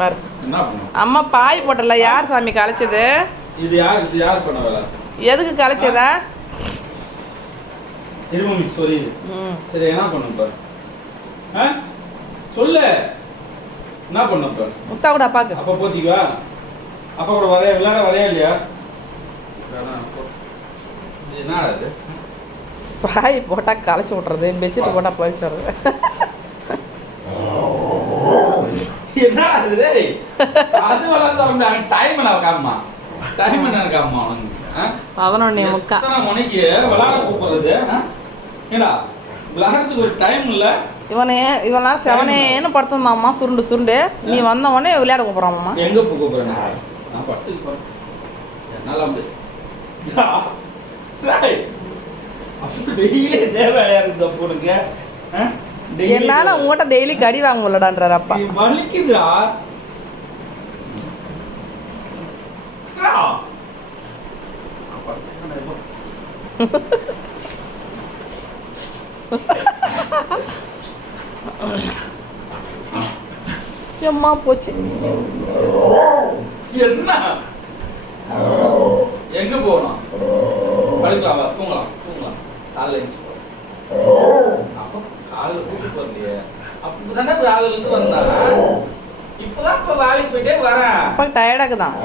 பாரு. என்ன அம்மா பாய் போட்டல யார் சாமி கலைச்சது? இது யார் இது யார் பண்ண வேலை? எதுக்கு கலைச்சதா? இருமமி சொரி சரி என்ன பண்ணும் பாரு? ஆ? சொல்லு. என்ன பண்ணும் பாரு? முத்தா கூட அப்பாக்கு அப்பா போத்திக்குவா? அப்பா கூட வரைய விளையாட வரையா இல்லையா? இது பாய் போட்டால் கலைச்சி விட்றது பெட்ஷீட் போட்டால் பறிச்சு வர்றது. டேய்? அது வளர்ந்து டைம் என்ன காமா டைம் என்ன காமா? பதினொன்னே முக்கா மணிக்கு விளையாட கூப்பிடுறது? ஏடா விளையாடுறதுக்கு ஒரு டைம் இல்ல? இவனே இவெல்லாம் செவனேன்னு படுத்திருந்தாம்மா சுருண்டு சுருண்டு. நீ வந்த உடனே விளையாட கூப்பிட்றாம்மா. எங்க போக கூப்பிடுறேன்? நான் படுத்துக்கு போறேன். என்னால அப்படி டேய், அப்படி டெய்லி இதே வேலையா இருக்குது என்னால் உங்கள்கிட்ட டெய்லி கடி வாங்க முடியலடான்றார் அப்பா வலிக்குதுடா. எம்மா போச்சு. என்ன? எங்க போகணும்? படுக்கலாம் தூங்கலாம் தூங்கலாம். அப்போ காலைல கூட்டிட்டு வரலையே. அப்போ தானே வேலையில இருந்து வந்தேன் இப்போதான் இப்போ வேலைக்கு போயிட்டே வரேன். அப்பாக்கு டயர்டாக்கு தான்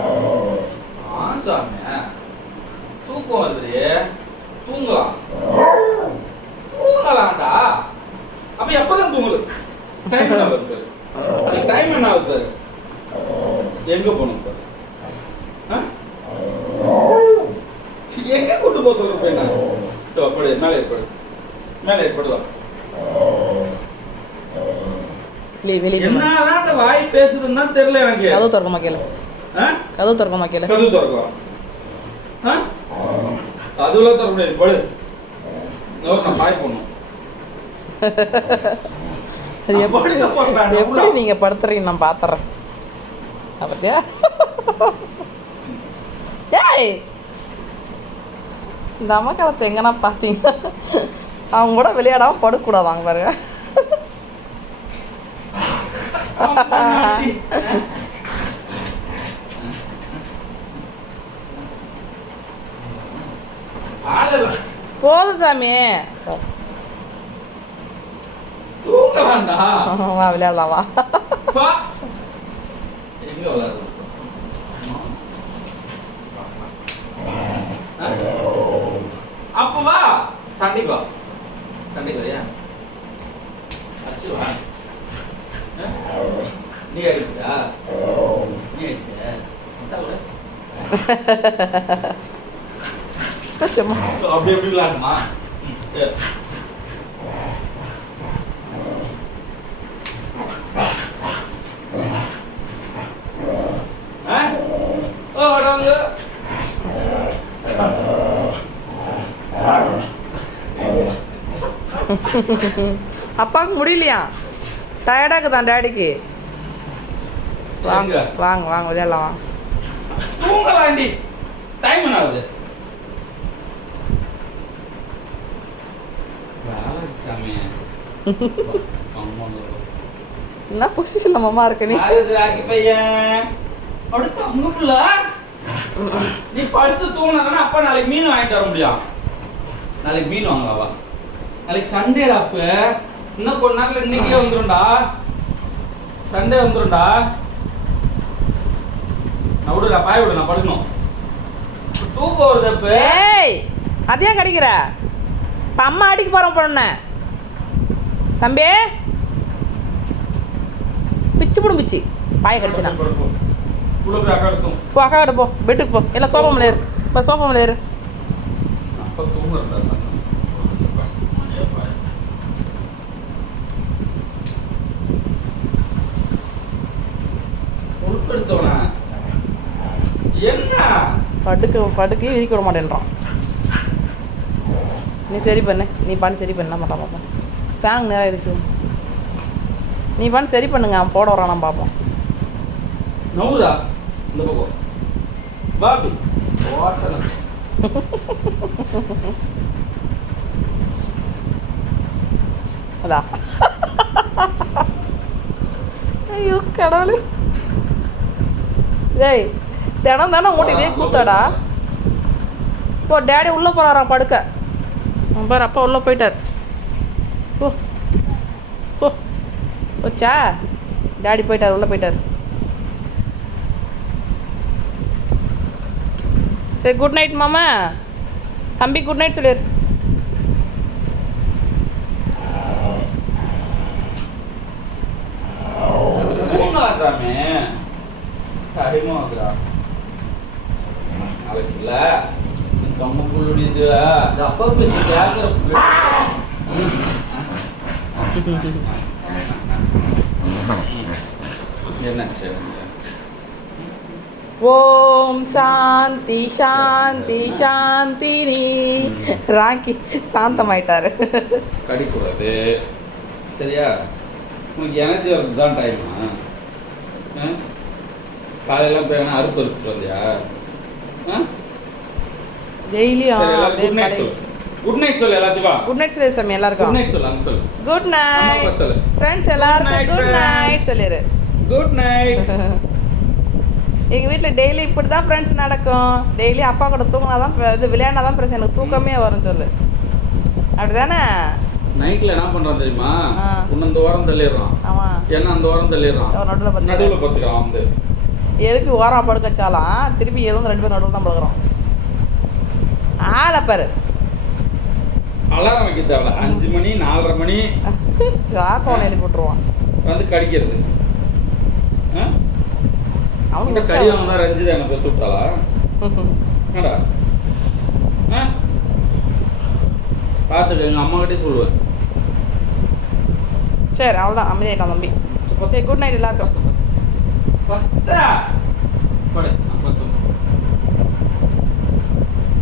ஆ சாமி. தூக்கம் வருது. தூங்கலாம். தூங்கலாம்டா. அப்ப எப்பதான் தூங்குது டைம் என்ன ஆகுது பாரு. அதுக்கு டைம் என்ன ஆகுது பாரு? எங்க போகணும் பாரு? ஆ? சரி, எங்க கூட்டு போக சொல்ற போய் நான்? சரி படு மேலே ஏற்படு. மேலே ஏற்படுலாம் வெளியே. என்னதான் அந்த வாய் பேசுதுன்னு தான் தெரியல எனக்கு. கதவு திறக்கமா கேளு? கதவு திறக்கமா கேளு. கதவு திறக்க முடியாது படு. அது எப்படி எப்படி நீங்கள் படுத்துறீங்க நான் பார்த்துறேன் அப்படியா ஏய்! இந்த அம்மக்காலத்தை எங்கன்னா பார்த்தீங்க அவங்க கூட விளையாடாம படுக்கூடாதாங்க பாருங்க. போதும் சாமி. வா விளையாடலாம் வா? அப்ப வா. சண்டைக்கு வா. சண்டைக்கு வரியா? அடிச்சு வா. ஆ? நீ அடிப்பியா நீ அடிப்பியா சும்மா அப்படி எப்படி சரி. அப்பாவுக்கு முடியலையா? டயர்டாக தான் டேடிக்கு வாங்க? வாங்க வாங்க விளையாடலாம் வாங்க. தூங்கலாண்டி. டைம் என்ன ஆகுது? என்ன பொசிஷன் மாமா இருக்க நீ? ராக்கி பையன்? அடுத்து அங்குள்ள நீ படுத்து தூங்கினா அப்பா நாளைக்கு மீன் வாங்கிட்டு வர முடியும். நாளைக்கு மீன் வாங்கலாவா நாளைக்கு சண்டேடா அப்ப. இன்னும் கொஞ்ச நேரத்துல இன்னைக்கே வந்துரும்டா. சண்டே வந்துரும்டா. நான் விடுடா பாய விடு நான் படுக்கணும். தூக்கம் வருது அப்ப. ஏய் அதையா கடிக்கிற? இப்போ அம்மா அடிக்க போகிறோம் பொண்ணு தம்பி. பிச்சு பிடும் பிச்சு. பாய கடிச்சுனா போ அக்கா போ. பெட்டுக்கு போ. இல்லை சோஃபா மேலே இப்போ சோஃபா மேலே தூங்குறேன் சார் நான். உருப்பெடுத்தவன என்ன படுக்க படுக்கையே விரிக்க விட மாட்டேன்றான். நீ சரி பண்ணு. நீ பண்ணு சரி பண்ண மாட்டான் பார்ப்போம் ஃபேன் நேரம் ஆயிடுச்சு. நீ பண்ணு சரி பண்ணுங்க. அவன் போட வரானா பார்ப்போம் நவுரா இந்த பக்கம். பாபி ஓட்டணும். அதான் ஐயோ கடவுளே. டேய் தினம் தானே உங்கள்கிட்ட இதே கூத்தாடா போ டேடி உள்ளே போகிறாராம் படுக்க. பாரு அப்பா உள்ளே போயிட்டார். போ போ. போச்சா? டேடி போயிட்டார் உள்ளே போயிட்டார். சரி குட் நைட் மாமா. தம்பி குட் நைட் சொல்லிடு சாமி. டைமும் ஆகுதுடா நாளைக்கு இல்ல கம்ம புள்ளுடியுது இது அப்பா பேச்சு கேட்குற புள்ளு என்னாச்சு என்னாச்சு ஓம் சாந்தி சாந்தி சாந்தி ராக்கி சாந்தமாயிட்டாரு. கடிக்கூடாது. சரியா? உனக்கு எனர்ஜி வரது தான் டைமா காலையெல்லாம் போய் அறுப்பு அறுத்துட்டு வந்தியா? அப்படியே குட் நைட் சொல்லு. குட் நைட் சொல்லு எல்லாத்துக்கும் குட் நைட் சொல்லு சாமி குட் எல்லாருக்கும் நைட் சொல்லு அங்க சொல்லு. குட் நைட் சொல்லு. ஃப்ரெண்ட்ஸ் எல்லாருக்கும் குட் நைட். சொல்லிடு குட் நைட் எங்கள் வீட்டில் டெய்லி இப்படி தான் ஃப்ரெண்ட்ஸ் நடக்கும். டெய்லி அப்பா கூட தூங்கினா தான் இது விளையாடினா தான் ஃப்ரெண்ட்ஸ் எனக்கு தூக்கமே வரும் சொல்லு. அப்படிதானே? நைட்ல என்ன பண்றான் தெரியுமா. உன்னை அந்த ஓரம் தள்ளிடுறான். என்ன அந்த ஓரம் தள்ளிடுறான். நடுவில் பார்த்துக்கிறான் வந்து. எதுக்கு ஓரம் படுக்க வச்சாலாம் திருப்பி எதுவும் ரெண்டு பேரும் நடுவில் தான் படுக்கிறோம். ஆளை பாரு. அலாரம் வைக்க தேவையில்ல அஞ்சு மணி நாலரை மணி. ஷார்ப்பாக எழுப்பி விட்ருவான் வந்து கடிக்கிறது. உன்கிட்ட கடி வாங்கினா ரஞ்சிதா என்ன பெத்து விட்டாளா? என்னடா? பார்த்துக்க எங்கள் அம்மா கிட்டே சொல்லுவேன். சரி அவ்வளோதான் அமைதியாயிட்டான் தம்பி. சரி குட் நைட் எல்லாருக்கும். Corta! Corta!